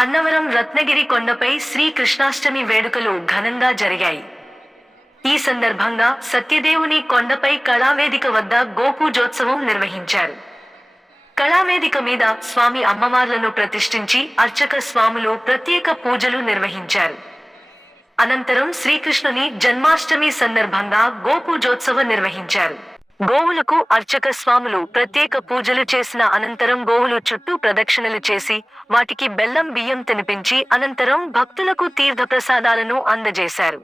అన్నవరం రత్నగిరి కొండపై శ్రీకృష్ణాష్టమి వేడుకలు ఘనంగా జరిగాయి. ఈ సందర్భంగా సత్యదేవుని కొండపై కళావేదిక వద్ద గోపూజోత్సవం నిర్వహించారు. కళావేదిక మీద స్వామి అమ్మవార్లను ప్రతిష్ఠించి అర్చక స్వాములు ప్రత్యేక పూజలు నిర్వహించారు. అనంతరం శ్రీకృష్ణుని జన్మాష్టమి సందర్భంగా గోపూజోత్సవం నిర్వహించారు. గోవులకు అర్చక స్వాములు ప్రత్యేక పూజలు చేసిన అనంతరం గోవులు చుట్టూ ప్రదక్షిణలు చేసి వాటికి బెల్లం బియ్యం తినిపించి అనంతరం భక్తులకు తీర్థప్రసాదాలను అందజేశారు.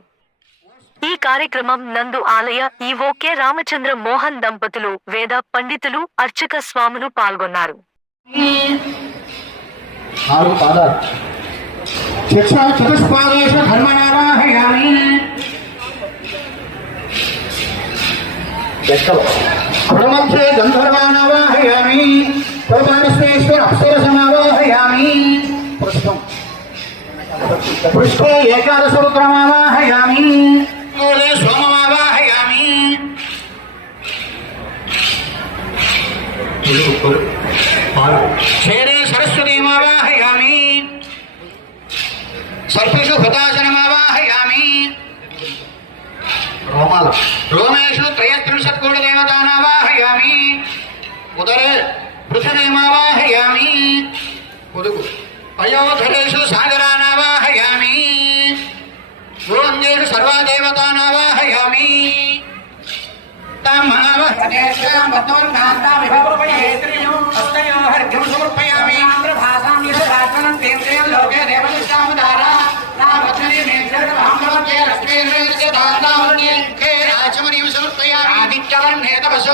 ఈ కార్యక్రమం నందు ఆలయ ఈవో కె రామచంద్ర మోహన్ దంపతులు వేద పండితులు అర్చక స్వాములు పాల్గొన్నారు. गुणमक्षे गन्धर्वानावाहयामि प्रपाणस्मेश्वर अप्सरसमावाहयामि पृष्ठम्। पृष्ठे एकादशरुद्रमावाहयामि। मूले सोममावाहयामि। शरीरे सरस्वतीमावाहयामि। सर्पेषु हताशन उदरे पृथ्वीमावाहयामि। मुदुगु पयोधरेषु सागरानावाहयामि। भूवन्देषु सर्वादेवतानावाहयामि। तामावहनेश्वरं बद्धोन्नान्तामिव प्रपयेत्रिम्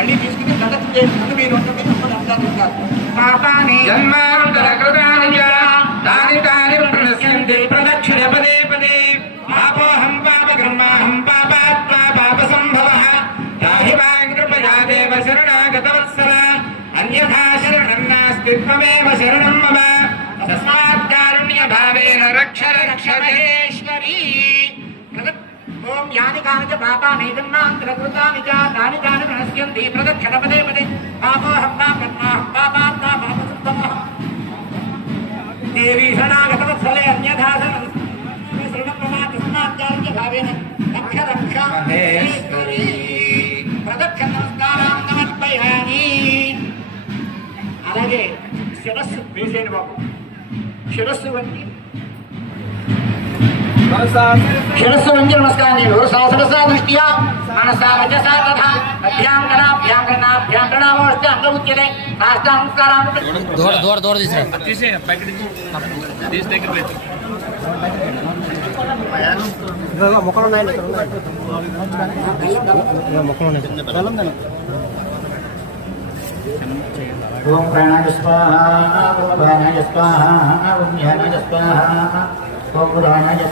మళ్ళీ తీసుకుని ప్రదక్షిణ చేసుకుంటూ మీరు ఉంటుంది పాపాని జన్మాంతర కృతాని కాని చ తాని తాని ప్రణశ్యంతి ప్రదక్షిణ పదే పదే పాపోహం పాపకర్మాహం పాపాత్మా పాప సంభవః దేవీ శరణాగతవత్సలే అన్యథా శరణం శరణం మమ తస్మాత్ కారుణ్య భావేన రక్ష రక్ష ప్రదక్షిణ నమస్కారం సమర్పయామి అలాగే శిరస్సు వేసేయండి బాబు. శిరస్సు వంటి శిరస్సు వంచి నమస్కారం చేయండి సహస్రసా దృష్ట్యా మనసా వచసా తథా అభ్యాం కరాభ్యాం కర్ణాభ్యాం ప్రణామోస్తే అంగముచ్యతే సాష్టాంగ నమస్కారాన్ని దూడ దూడ దూడ తీసుకురా మొక్కలు ఉన్నాయి మొక్కలు ఉన్నాయి ఓం ప్రాణాయ స్వాహ ఓం ప్రాణాయ స్వాహ ఓం ధ్యానాయ స్వాహ ఓం ఉదానాయ